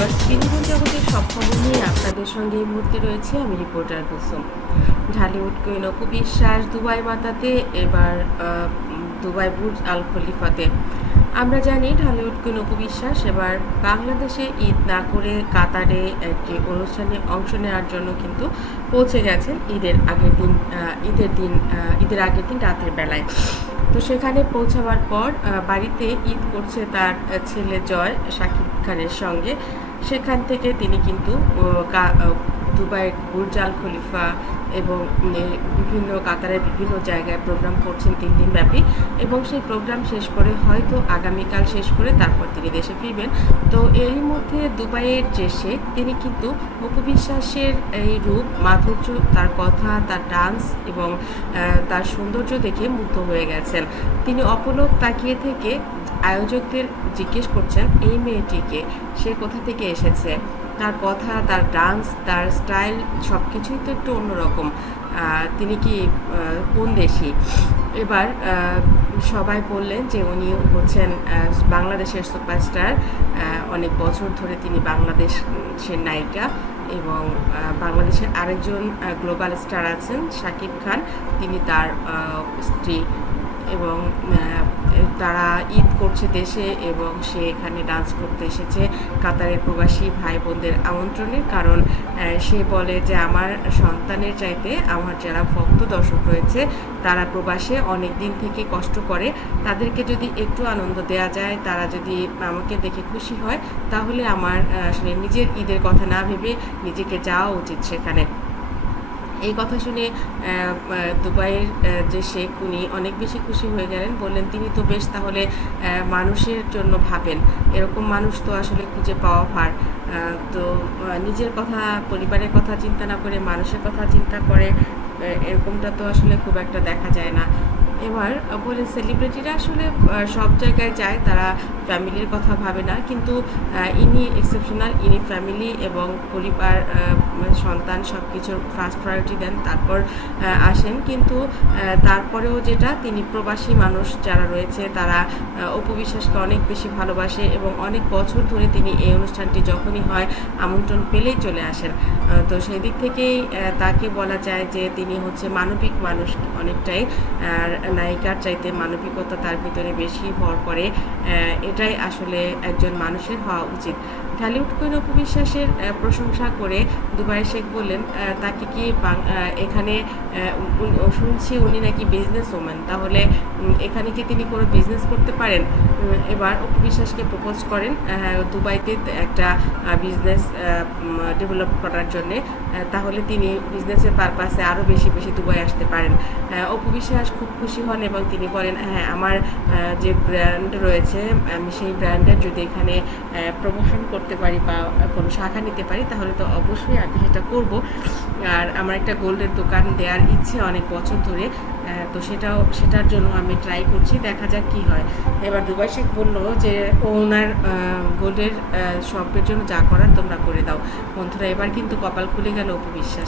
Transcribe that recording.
Viewers বিনোদন জগতের সব খবর নিয়ে আপনাদের সঙ্গে এই মুহূর্তে রয়েছে আমি রিপোর্টার কুসুম। ঢালিউড অপু বিশ্বাস দুবাই মাতাতে, এবার দুবাই বুর্জ আল খলিফাতে। আমরা জানি ঢালিউড অপু বিশ্বাস এবার বাংলাদেশে ঈদ না করে কাতারে একটি অনুষ্ঠানে অংশ নেওয়ার জন্য কিন্তু পৌঁছে গেছেন ঈদের আগের দিন ঈদের দিন ঈদের আগের দিন রাতের বেলায়। তো সেখানে পৌঁছাবার পর বাড়িতে ঈদ করছে তার ছেলে জয় শাকিব খানের সঙ্গে। সেখান থেকে তিনি কিন্তু দুবাইয়ের বুর্জ খলিফা এবং বিভিন্ন কাতারের বিভিন্ন জায়গায় প্রোগ্রাম করছেন তিন দিন ব্যাপী এবং সেই প্রোগ্রাম শেষ করে হয়তো আগামীকাল শেষ করে তারপর তিনি দেশে ফিরবেন। তো এর মধ্যে দুবাইয়ের যে শেখ, তিনি কিন্তু মুখবিশ্বাসের এই রূপ, মাধুর্য, তার কথা, তার ডান্স এবং তার সৌন্দর্য দেখে মুগ্ধ হয়ে গেছেন। তিনি অপলক তাকিয়ে থেকে আয়োজকদের জিজ্ঞেস করছেন, এই মেয়েটিকে সে কোথা থেকে এসেছে? তার কথা, তার ডান্স তার স্টাইল সব কিছুই তো একটু অন্যরকম। তিনি কি কোন দেশি? এবার সবাই বললেন যে উনি হচ্ছেন বাংলাদেশের সুপারস্টার। অনেক বছর ধরে তিনি বাংলাদেশের নায়িকা এবং বাংলাদেশের আরেকজন গ্লোবাল স্টার আছেন, শাকিব খান। তিনি তার স্ত্রী এবং তারা ঈদ করছে দেশে এবং সে এখানে ডান্স করতে এসেছে কাতারের প্রবাসী ভাই বোনদের আমন্ত্রণে। কারণ সে বলে যে আমার সন্তানের চাইতে আমার যারা ভক্ত দর্শক রয়েছে, তারা প্রবাসে অনেক দিন থেকে কষ্ট করে। তাদেরকে যদি একটু আনন্দ দেওয়া যায়, তারা যদি আমাকে দেখে খুশি হয়, তাহলে আমার আসলে নিজের ঈদের কথা না ভেবে নিজেকে যাওয়া উচিত সেখানে। এই কথা শুনে দুবাইয়ের যে শেখ, উনি অনেক বেশি খুশি হয়ে গেলেন। বললেন, তিনি তো বেশ তাহলে মানুষের জন্য ভাবেন। এরকম মানুষ তো আসলে খুঁজে পাওয়া ভার। তো নিজের কথা, পরিবারের কথা চিন্তা না করে, মানুষের কথা চিন্তা করে এরকমটা তো আসলে খুব একটা দেখা যায় না। এবার বলে সেলিব্রিটিরা আসলে সব জায়গায় যায় তারা ফ্যামিলির কথা ভাবে না। কিন্তু ইনি এক্সেপশনাল ইনি ফ্যামিলি এবং পরিবার সন্তান সব কিছুর ফার্স্ট প্রায়োরিটি দেন তারপর আসেন। কিন্তু তারপরেও যেটা তিনি প্রবাসী মানুষ যারা রয়েছে তারা আহ, অপু বিশ্বাসকে অনেক বেশি ভালোবাসে এবং অনেক বছর ধরে তিনি এই অনুষ্ঠানটি যখনই হয় আমন্ত্রণ পেলেই চলে আসেন। তো সেই দিক থেকেই তাকে বলা যায় যে তিনি হচ্ছে মানবিক মানুষ অনেকটাই। আর নায়িকার চাইতে মানবিকতা তার ভিতরে বেশি ভর করে এটাই আসলে একজন মানুষের হওয়া উচিত। ঢালিউড কুইন অপু বিশ্বাসের প্রশংসা করে দুবাই শেখ বললেন তাকে কি এখানে শুনছি উনি নাকি বিজনেস ওম্যান তাহলে এখানে কি তিনি কোনো বিজনেস করতে পারেন? এবার অপু বিশ্বাসকে প্রপোজ করেন দুবাইতে একটা বিজনেস ডেভেলপ করার জন্যে তাহলে তিনি বিজনেসের পারপাসে আরও বেশি বেশি দুবাই আসতে পারেন। অপু খুব খুশি হন এবং তিনি বলেন হ্যাঁ আমার যে ব্র্যান্ড রয়েছে, আমি সেই ব্র্যান্ডের যদি এখানে প্রমোশন করতে পারি বা কোনো শাখা নিতে পারি, তাহলে তো অবশ্যই আমি সেটা করব। আর আমার একটা গোল্ডের দোকান দেওয়ার ইচ্ছে অনেক বছর ধরে তো সেটাও, সেটার জন্য আমি ট্রাই করছি, দেখা যাক কি হয়। এবার দুবাই শেখ বলল যে, ওনার গোল্ডের শপের জন্য যা করার তোমরা করে দাও। বন্ধুরা, এবার কিন্তু কপাল খুলে গেল অপু বিশ্বাস